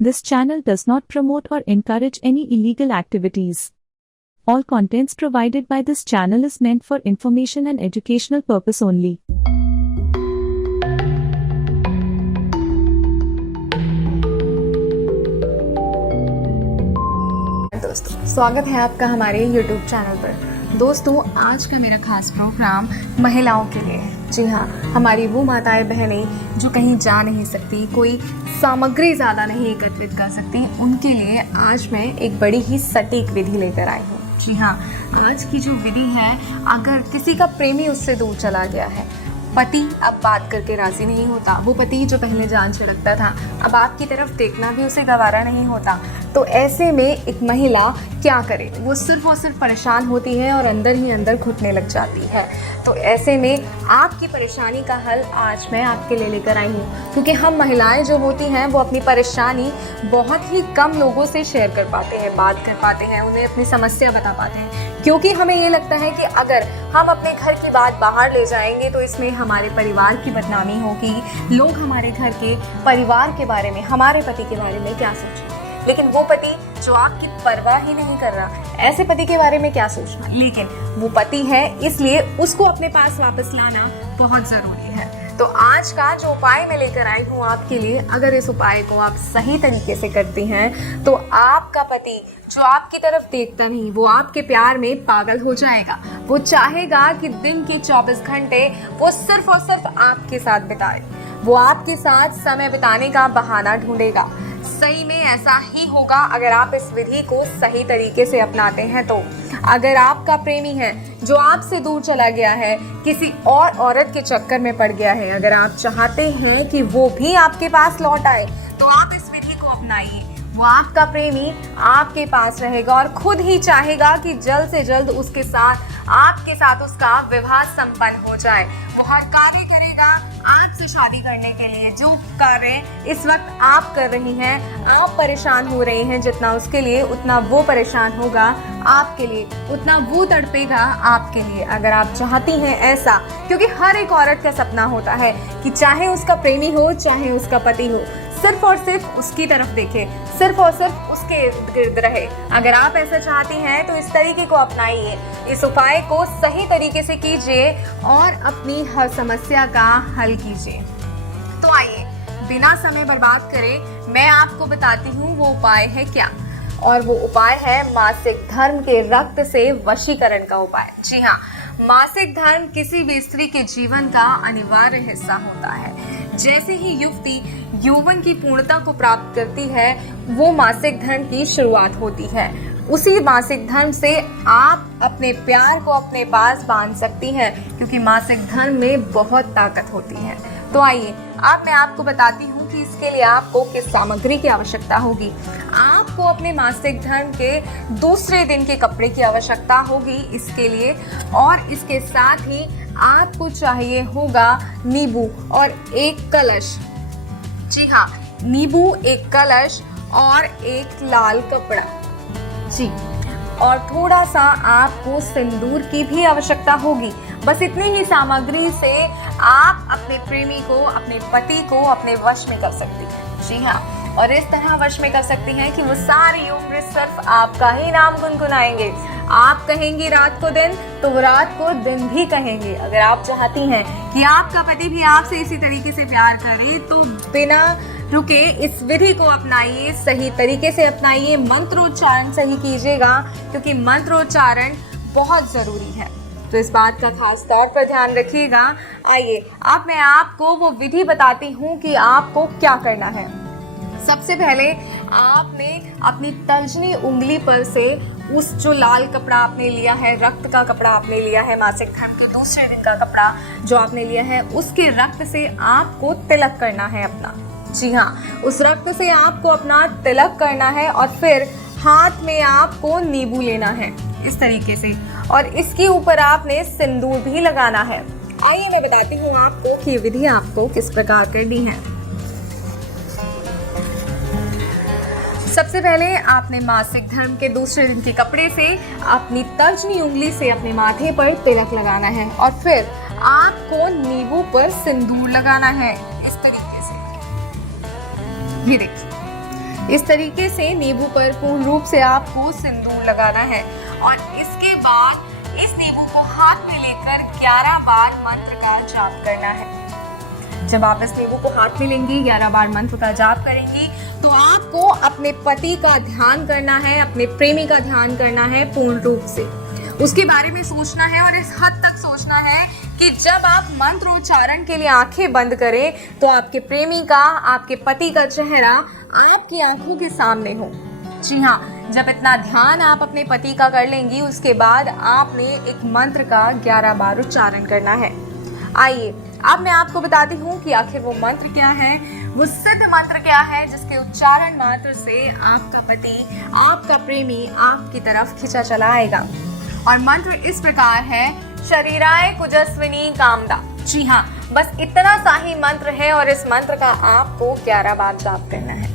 This channel does not promote or encourage any illegal activities. All contents provided by this channel is meant for information and educational purpose only. दोस्तों, स्वागत है आपका हमारे YouTube channel पर। दोस्तों, आज का मेरा खास प्रोग्राम महिलाओं के लिए है। जी हाँ, हमारी वो माताएं बहनें जो कहीं जा नहीं सकती, कोई सामग्री ज़्यादा नहीं एकत्रित कर सकती, उनके लिए आज मैं एक बड़ी ही सटीक विधि लेकर आई हूँ। जी हाँ, आज की जो विधि है, अगर किसी का प्रेमी उससे दूर चला गया है, पति अब बात करके राजी नहीं होता, वो पति जो पहले जान छिड़कता था अब आपकी तरफ देखना भी उसे गवारा नहीं होता, तो ऐसे में एक महिला क्या करे? वो सिर्फ और सिर्फ परेशान होती है और अंदर ही अंदर घुटने लग जाती है। तो ऐसे में आपकी परेशानी का हल आज मैं आपके लिए लेकर आई हूँ, क्योंकि हम महिलाएं जो होती हैं वो अपनी परेशानी बहुत ही कम लोगों से शेयर कर पाते हैं, बात कर पाते हैं, उन्हें अपनी समस्या बता पाते हैं, क्योंकि हमें ये लगता है कि अगर हम अपने घर की बात बाहर ले जाएंगे तो इसमें हमारे परिवार की बदनामी होगी, लोग हमारे घर के परिवार के बारे में, हमारे पति के बारे में क्या सोचेंगे। लेकिन वो पति जो आपकी परवाह ही नहीं कर रहा, ऐसे पति के बारे में क्या सोचना। लेकिन वो पति है, इसलिए उसको अपने पास वापस लाना बहुत ज़रूरी है। तो आज का जो उपाय मैं लेकर आई हूँ आपके लिए, अगर इस उपाय को आप सही तरीके से करती हैं तो आपका पति जो आपकी तरफ देखता नहीं, वो आपके प्यार में पागल हो जाएगा। वो चाहेगा कि दिन के 24 घंटे वो सिर्फ और सिर्फ आपके साथ बिताए, वो आपके साथ समय बिताने का बहाना ढूंढेगा। सही में ऐसा ही होगा अगर आप इस विधि को सही तरीके से अपनाते हैं तो। अगर आपका प्रेमी है जो आपसे दूर चला गया है, किसी और औरत के चक्कर में पड़ गया है, अगर आप चाहते हैं कि वो भी आपके पास लौट आए तो आप इस विधि को अपनाइए। वो आपका प्रेमी आपके पास रहेगा और खुद ही चाहेगा कि जल्द से जल्द उसके साथ, आपके साथ उसका विवाह संपन्न हो जाए। वो हर कार्य करेगा आपसे शादी करने के लिए। जो कार्य इस वक्त आप कर रही हैं, आप परेशान हो रही हैं जितना उसके लिए, उतना वो परेशान होगा आपके लिए, उतना वो तड़पेगा आपके लिए। अगर आप चाहती हैं ऐसा, क्योंकि हर एक औरत का सपना होता है कि चाहे उसका प्रेमी हो, चाहे उसका पति हो, सिर्फ और सिर्फ उसकी तरफ देखे, सिर्फ और सिर्फ उसके इर्द गिर्द रहे। अगर आप ऐसा चाहती हैं तो इस तरीके को अपनाइए, इस उपाय को सही तरीके से कीजिए और अपनी हर समस्या का हल कीजिए। तो आइए बिना समय बर्बाद करे मैं आपको बताती हूँ वो उपाय है क्या। और वो उपाय है मासिक धर्म के रक्त से वशीकरण का उपाय। जी हाँ, मासिक धर्म किसी भी स्त्री के जीवन का अनिवार्य हिस्सा होता है। जैसे ही युवती यौवन की पूर्णता को प्राप्त करती है, वो मासिक धर्म की शुरुआत होती है। उसी मासिक धर्म से आप अपने प्यार को अपने पास बांध सकती हैं, क्योंकि मासिक धर्म में बहुत ताकत होती है। तो आइए अब मैं आपको बताती हूँ कि इसके लिए आपको किस सामग्री की आवश्यकता होगी। आपको अपने मासिक धर्म के दूसरे दिन के कपड़े की आवश्यकता होगी इसके लिए, और इसके साथ ही आपको चाहिए होगा नींबू और एक कलश। जी हाँ, नींबू, एक कलश और एक लाल कपड़ा। जी, और थोड़ा सा आपको सिंदूर की भी आवश्यकता होगी। बस इतनी ही सामग्री से आप अपने प्रेमी को, अपने पति को अपने वश में कर सकती हैं। जी हाँ, और इस तरह वश में कर सकती हैं कि वो सारी उम्र सिर्फ आपका ही नाम गुनगुनाएंगे। आप कहेंगी रात को दिन, तो वो रात को दिन भी कहेंगे। अगर आप चाहती हैं कि आपका पति भी आपसे इसी तरीके से प्यार करे तो बिना रुके इस विधि को अपनाइए, सही तरीके से अपनाइए। मंत्रोच्चारण सही कीजिएगा, क्योंकि मंत्रोच्चारण बहुत ज़रूरी है, तो इस बात का खास तौर पर ध्यान रखिएगा। आइए अब मैं आपको वो विधि बताती हूँ कि आपको क्या करना है। सबसे पहले आपने अपनी तर्जनी उंगली पर से उस जो लाल कपड़ा आपने लिया है, रक्त का कपड़ा आपने लिया है, मासिक धर्म के दूसरे दिन का कपड़ा जो आपने लिया है, उसके रक्त से आपको तिलक करना है अपना। जी हाँ, उस रक्त से आपको अपना तिलक करना है और फिर हाथ में आपको नींबू लेना है इस तरीके से, और इसके ऊपर आपने सिंदूर भी लगाना है। आइए मैं बताती हूँ आपको कि विधि आपको किस प्रकार करनी है। सबसे पहले आपने मासिक धर्म के दूसरे दिन के कपड़े से अपनी तर्जनी उंगली से अपने माथे पर तिलक लगाना है, और फिर आपको नींबू पर सिंदूर लगाना है इस तरीके से। ये देखिए, इस तरीके से नींबू पर पूर्ण रूप से आपको सिंदूर लगाना है और इसके बाद इस नींबू को हाथ में लेकर 11 बार मंत्र का जाप करना है। जब आप इस नींबू को हाथ में लेंगी, 11 बार मंत्र का जाप करेंगी, तो आपको अपने पति का ध्यान करना है, अपने प्रेमी का ध्यान करना है पूर्ण रूप से। उसके बारे में सोचना है और इस हद तक सोचना है कि जब आप मंत्रोच्चारण के लिए आंखें बंद करें तो आपके प्रेमी का, आपके पति का चेहरा आपकी आंखों के सामने हो। जी हाँ, जब इतना ध्यान आप अपने पति का कर लेंगी, उसके बाद आपने एक मंत्र का 11 बार उच्चारण करना है। आइए अब मैं आपको बताती हूँ कि आखिर वो मंत्र क्या है, वो सिद्ध मंत्र क्या है जिसके उच्चारण मात्र से आपका पति, आपका प्रेमी आपकी तरफ खिंचा चला आएगा। और मंत्र इस प्रकार है, शरीराय कुजस्विनी कामदा। जी हाँ, बस इतना सा ही मंत्र है और इस मंत्र का आपको 11 बार जाप करना है।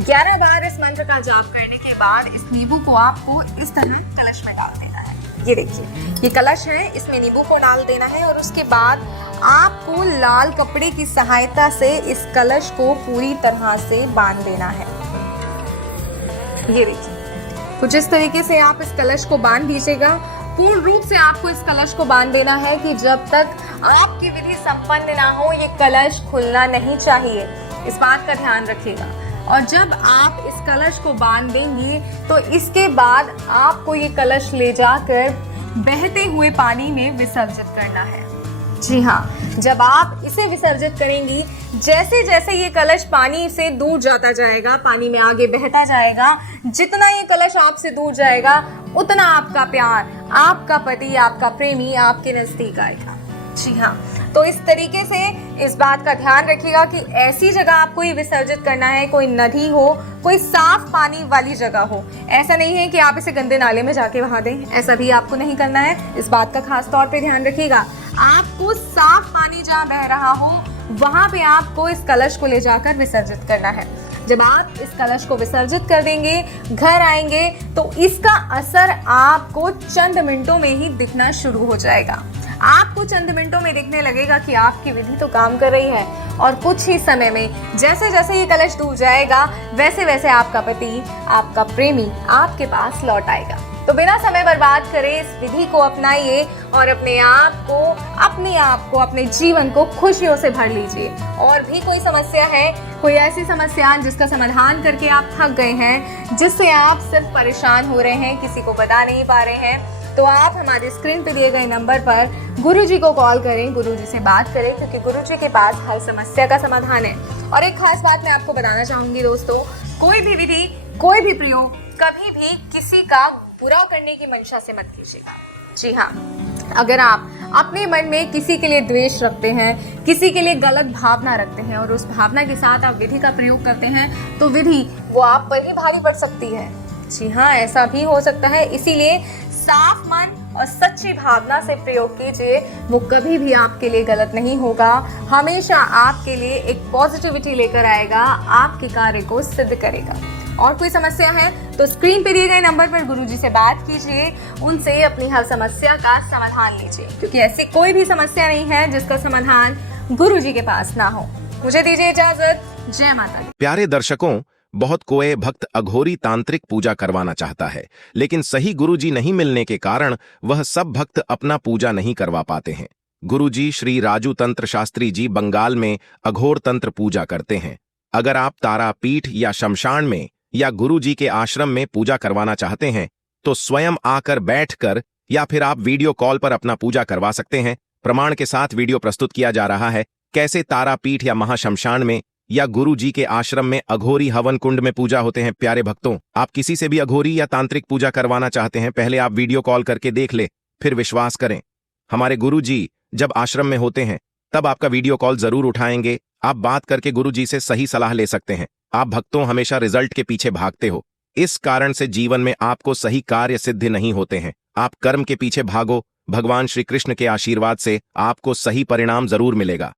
11 बार इस मंत्र का जाप करने के बाद इस नींबू को आपको इस तरह कलश में डाल देना है। ये देखिए, ये कलश है, इसमें नींबू को डाल देना है और उसके बाद आपको लाल कपड़े की सहायता से इस कलश को पूरी तरह से बांध देना है। ये देखिए, कुछ इस तरीके से आप इस कलश को बांध दीजिएगा। पूर्ण रूप से आपको इस कलश को बांध देना है कि जब तक आपकी विधि संपन्न ना हो ये कलश खुलना नहीं चाहिए, इस बात का ध्यान रखिएगा। और जब आप इस कलश को बांध देंगी तो इसके बाद आपको ये कलश ले जाकर बहते हुए पानी में विसर्जित करना है। जी हाँ, जब आप इसे विसर्जित करेंगी, जैसे जैसे ये कलश पानी से दूर जाता जाएगा, पानी में आगे बहता जाएगा, जितना ये कलश आपसे दूर जाएगा उतना आपका प्यार, आपका पति, आपका प्रेमी आपके नजदीक आएगा। जी हाँ, तो इस तरीके से इस बात का ध्यान रखिएगा कि ऐसी जगह आपको ये विसर्जित करना है, कोई नदी हो, कोई साफ पानी वाली जगह हो। ऐसा नहीं है कि आप इसे गंदे नाले में जाके बहा दें, ऐसा भी आपको नहीं करना है। इस बात का खास तौर पे ध्यान रखिएगा। आपको साफ पानी जहाँ बह रहा हो वहां पे आपको इस कलश को ले जाकर विसर्जित करना है। जब आप इस कलश को विसर्जित कर देंगे, घर आएंगे, तो इसका असर आपको चंद मिनटों में ही दिखना शुरू हो जाएगा। आपको चंद मिनटों में दिखने लगेगा कि आपकी विधि तो काम कर रही है और कुछ ही समय में जैसे जैसे ये कलश दूर जाएगा वैसे वैसे आपका पति, आपका प्रेमी आपके पास लौट आएगा। तो बिना समय बर्बाद करे इस विधि को अपनाइए और अपने आप को, अपने जीवन को खुशियों से भर लीजिए। और भी कोई समस्या है, कोई ऐसी समस्या जिसका समाधान करके आप थक गए हैं, जिससे आप सिर्फ परेशान हो रहे हैं, किसी को बता नहीं पा रहे हैं, तो आप हमारे स्क्रीन पे दिए गए नंबर पर गुरुजी को कॉल करें, गुरुजी से बात करें, क्योंकि गुरुजी के पास हर समस्या का समाधान है। और एक खास बात मैं आपको बताना चाहूंगी दोस्तों, कोई भी विधि, कोई भी प्रयोग कभी भी किसी का बुरा करने की मंशा से मत कीजिएगा। जी हाँ, अगर आप अपने मन में किसी के लिए द्वेष रखते हैं, किसी के लिए गलत भावना रखते हैं और उस भावना के साथ आप विधि का प्रयोग करते हैं, तो विधि वो आप पर ही भारी पड़ सकती है। जी हाँ, ऐसा भी हो सकता है। इसीलिए साफ मन और सच्ची भावना से प्रयोग कीजिए, वो कभी भी आपके लिए गलत नहीं होगा, हमेशा आपके लिए एक पॉजिटिविटी लेकर आएगा, आपके कार्य को सिद्ध करेगा। और कोई समस्या है तो स्क्रीन पे दिए गए नंबर पर गुरुजी से बात कीजिए, उनसे अपनी हर समस्या का समाधान लीजिए, क्योंकि ऐसी कोई भी समस्या नहीं है जिसका समाधान गुरुजी के पास ना हो। मुझे दीजिए इजाजत। जय माता दी। प्यारे दर्शकों, बहुत कोई भक्त अघोरी तांत्रिक पूजा करवाना चाहता है, लेकिन सही गुरुजी नहीं मिलने के कारण वह सब भक्त अपना पूजा नहीं करवा पाते हैं। गुरुजी श्री राजू तंत्र शास्त्री जी बंगाल में अघोर तंत्र पूजा करते हैं। अगर आप तारापीठ या शमशान में या गुरुजी के आश्रम में पूजा करवाना चाहते हैं तो स्वयं आकर बैठकर या फिर आप वीडियो कॉल पर अपना पूजा करवा सकते हैं। प्रमाण के साथ वीडियो प्रस्तुत किया जा रहा है कैसे तारापीठ या महाशमशान में या गुरुजी के आश्रम में अघोरी हवन कुंड में पूजा होते हैं। प्यारे भक्तों, आप किसी से भी अघोरी या तांत्रिक पूजा करवाना चाहते हैं, पहले आप वीडियो कॉल करके देख ले, फिर विश्वास करें। हमारे गुरुजी जब आश्रम में होते हैं तब आपका वीडियो कॉल जरूर उठाएंगे। आप बात करके गुरुजी से सही सलाह ले सकते हैं। आप भक्तों हमेशा रिजल्ट के पीछे भागते हो, इस कारण से जीवन में आपको सही कार्य सिद्ध नहीं होते हैं। आप कर्म के पीछे भागो, भगवान श्री कृष्ण के आशीर्वाद से आपको सही परिणाम जरूर मिलेगा।